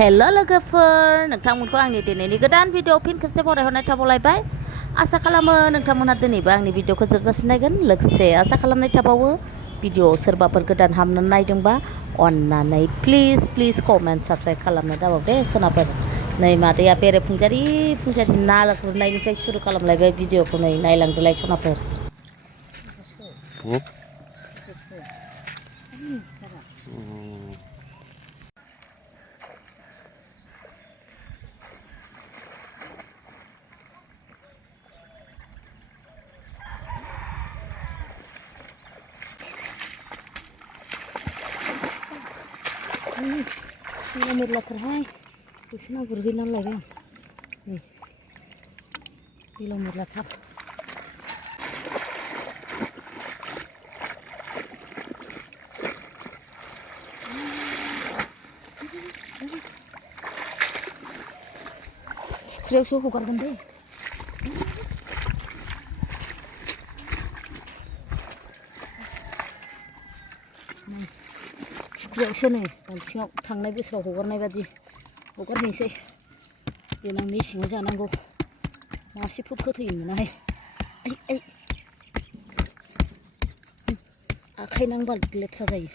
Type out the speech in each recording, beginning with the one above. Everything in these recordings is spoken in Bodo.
हेल' लोगोफोर नोंथांमोनखौ आंनि दिनैनि गोदान भिडिअ फिन खेबसे फरायहरनाय थाबावलायबाय आसा खालामो नोंथांमोनहा दिनैबो आंनि भिडिअखौ जोबजासिम नायगोन लोगोसे आसा खालामनाय थाबावो भिडिअ सोरबाफोर गोदान हाबनानै नायदोंबा अन्नानै प्लिज कमेन्ट साबस्क्राइब खालामनो दाबाव दे सोनाफोर नै मादैया बेरेफुंजारि ना गुरनायनिफ्राय सुरु खालामलायबाय भिडिअखौ नै नायलांदोलाय सनाफोर मेरलाथारहाय बिसोरना गुरहैनानै लायबाय आं नै बेलाव मेरलाथार फुख्रियावसो हगारगोन दे फुख्रियावसो नै बाल्थिङाव थांनाय बोसोराव हगारनाय बादि हगारहैनोसै देनां मेसेङाव जानांगौ मासेफोर फोथैयोमोनहाय आइ आखाइ नांबा लेथ्रा जायो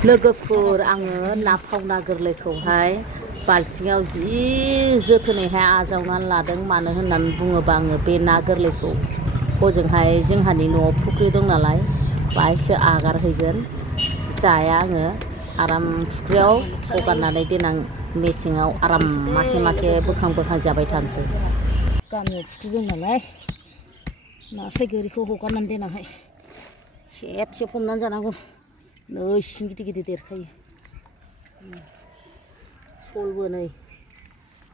लोगोफोर आङो ना फावना गोरलैखौहाय बाल्थिङाव जि जोथोनैहाय आजावनानै लादों मानो होननानै बुङोबा आङो बे ना गोरलैखौ हजोंहाय जोंहानि न'आव फुख्रि दं नालाय बाहायसो आगारहैगोन जाया आङो आराम फुख्रियाव हगारनानै देनां मेसेङाव आराम मासे बोखां जाबाय थानोसै गामियाव फुख्रि दं नालाय नास्राय गोरिखौ हगारनानै देनांहाय खेबसे हमनानै जानांगौ नै सिं गिदिर देरखायो सलबो नै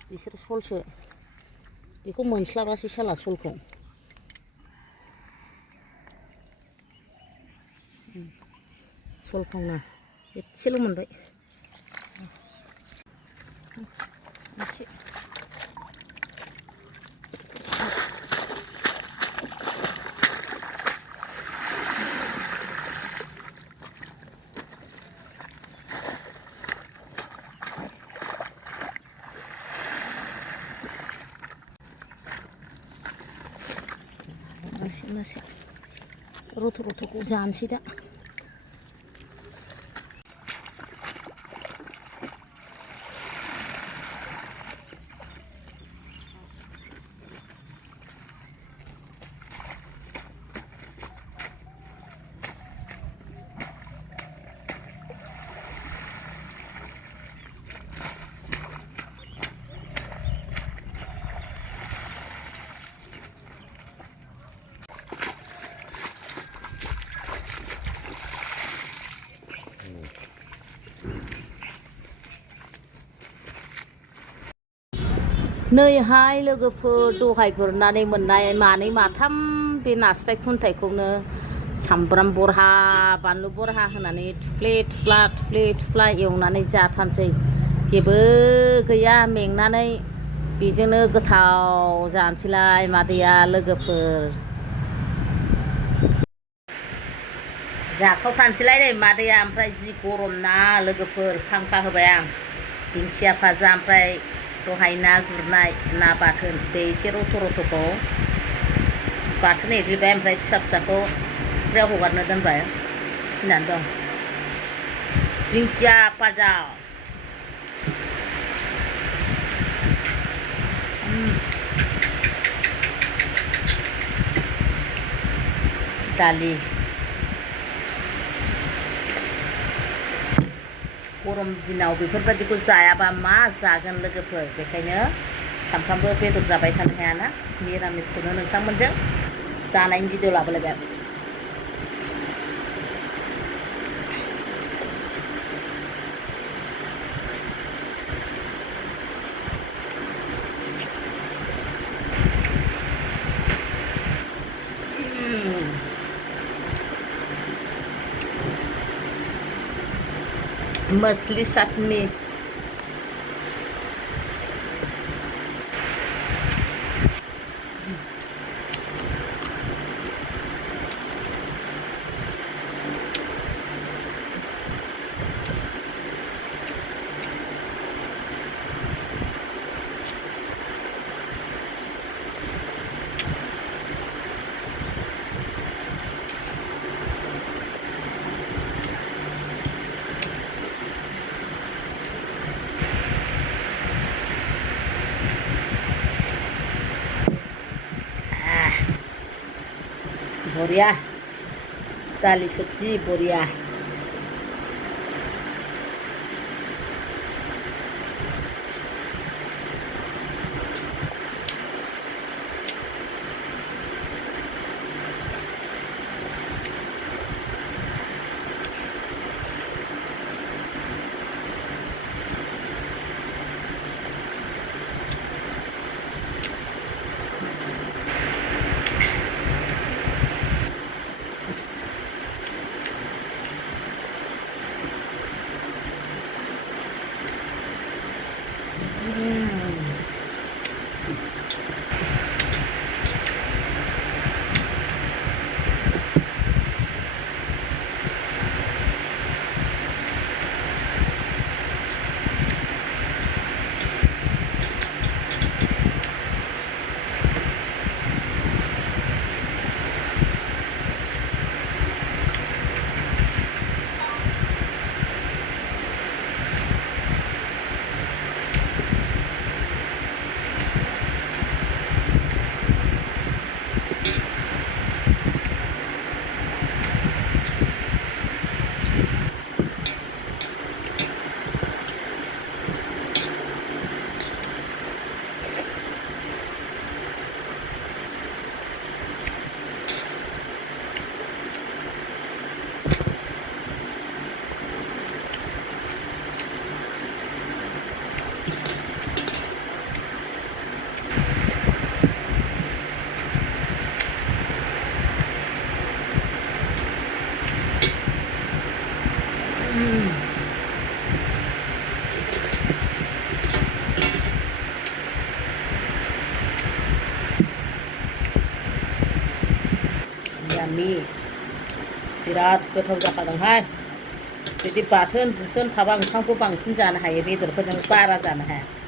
बिसोर सलसो बेखौ मोनस्लाबासै साला सलखौ सलखांना एसेल' मोनबाय एसे मासे रथ'खौ जानोसै दा नैहाय लोगोफोर दहाय गुरनानै मोननाय मानै माथाम बे नास्राय खुन्थाइखौनो सामब्राम बरहा बानलु बरहा होनानै थुफ्ले एवनानै जाथारसै जेबो गैया मेंनानै बेजोंनो गोथाव जानोसैलाय मादैया लोगोफोर जाखावथानसैलाय नै मादैया ओमफ्राय जि गरम ना लोगोफोर फांखा होबाय आं दिंखिया भाजा ओमफ्राय दहाय ना गुरनाय ना बाथोन बे एसे रथ'खौ बाथोन एग्लिबाय ओमफ्राय फिसाखौ फुख्रियाव हगारनो दोनबाय फिसिनानै दं दिंखिया भाजा दालि गरम दिनाव बेफोरबायदिखौ जायाबा मा जागोन लोगोफोर बेखायनो सामफ्रामबो बेदर जाबाय थानो हायाना निरामिसखौनो नोंथांमोनजों जानायनि भिडिअ लाबोलायबाय मसली चटनी बढ़िया दाली सब्जी बढ़िया यामी बिराद गोथाव जाखादोंहाय बिदि बाथोन बुथोन थाबा ओंखामखौ बांसिन जानो हायो बेदरफोरजों बारा जानो हाया